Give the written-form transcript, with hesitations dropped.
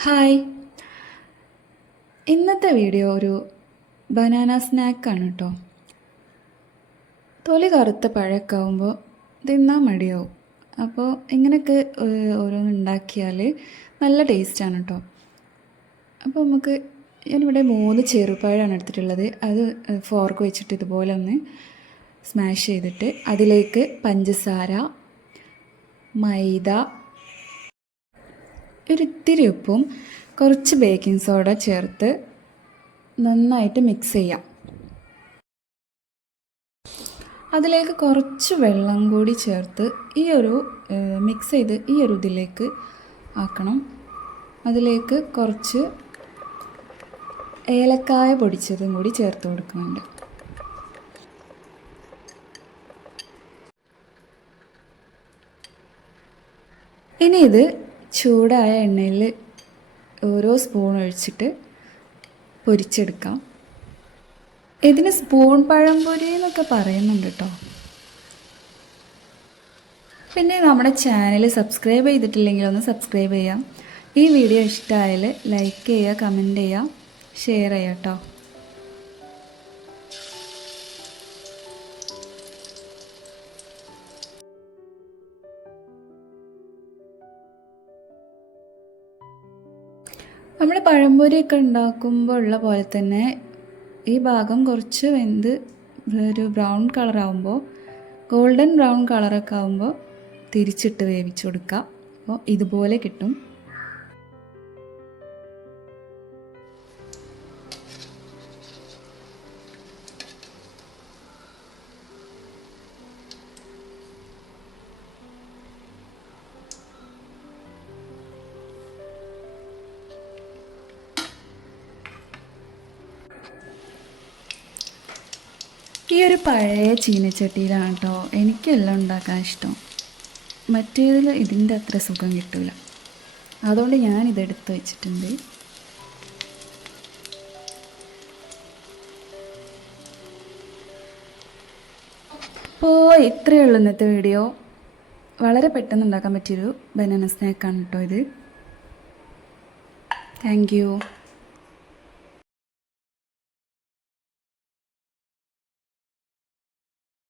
Hi. ഇന്നത്തെ video ഒരു banana സ്നാക്കാണ് കേട്ടോ. തൊലി കറുത്ത പഴമൊക്കെ ആകുമ്പോൾ തിന്നാൻ മടിയാവും. അപ്പോൾ ഇങ്ങനെയൊക്കെ ഓരോന്ന് ഉണ്ടാക്കിയാൽ നല്ല ടേസ്റ്റാണ് കേട്ടോ. അപ്പോൾ ഞാനിവിടെ 3 ചെറുപഴമാണ് എടുത്തിട്ടുള്ളത്. അത് ഫോർക്ക് വെച്ചിട്ട് ഇതുപോലെ ഒന്ന് സ്മാഷ് ചെയ്തിട്ട് അതിലേക്ക് പഞ്ചസാര, മൈദ, ഒരിത്തിരി ഉപ്പും കുറച്ച് ബേക്കിംഗ് സോഡ ചേർത്ത് നന്നായിട്ട് മിക്സ് ചെയ്യാം. അതിലേക്ക് കുറച്ച് വെള്ളം കൂടി ചേർത്ത് മിക്സ് ചെയ്ത് ഇതിലേക്ക് ആക്കണം. അതിലേക്ക് കുറച്ച് ഏലക്കായ പൊടിച്ചതും കൂടി ചേർത്ത് കൊടുക്കുന്നുണ്ട്. ഇനി ഇത് ചൂടായ എണ്ണയിൽ ഓരോ സ്പൂൺ ഒഴിച്ചിട്ട് പൊരിച്ചെടുക്കാം. ഇതിന് സ്പൂൺ പഴംപൊരി എന്നൊക്കെ പറയുന്നുണ്ട് കേട്ടോ. പിന്നെ നമ്മുടെ ചാനൽ സബ്സ്ക്രൈബ് ചെയ്തിട്ടില്ലെങ്കിൽ ഒന്ന് സബ്സ്ക്രൈബ് ചെയ്യാം. ഈ വീഡിയോ ഇഷ്ടമായാൽ ലൈക്ക് ചെയ്യുക, കമൻറ്റ് ചെയ്യുക, ഷെയർ ചെയ്യുക കേട്ടോ. നമ്മൾ പഴംപൊരിയൊക്കെ ഉണ്ടാക്കുമ്പോൾ ഉള്ള പോലെ തന്നെ ഈ ഭാഗം കുറച്ച് വെന്ത് ഒരു ബ്രൗൺ കളറാകുമ്പോൾ, ഗോൾഡൻ ബ്രൗൺ കളറൊക്കെ ആകുമ്പോൾ തിരിച്ചിട്ട് വേവിച്ച് കൊടുക്കുക. അപ്പോൾ ഇതുപോലെ കിട്ടും. ഈ ഒരു പഴയ ചീനച്ചട്ടിയിലാണ് കേട്ടോ എനിക്കെല്ലാം ഉണ്ടാക്കാൻ ഇഷ്ടം. മറ്റേതിൽ ഇതിൻ്റെ അത്ര സുഖം കിട്ടില്ല. അതുകൊണ്ട് ഞാനിതെടുത്ത് വെച്ചിട്ടുണ്ട്. അപ്പോൾ ഇത്രയേ ഉള്ളൂ ഇന്നത്തെ വീഡിയോ. വളരെ പെട്ടെന്ന് ഉണ്ടാക്കാൻ പറ്റിയൊരു ബനാന സ്നാക്കാണ് കേട്ടോ ഇത്. Thank you.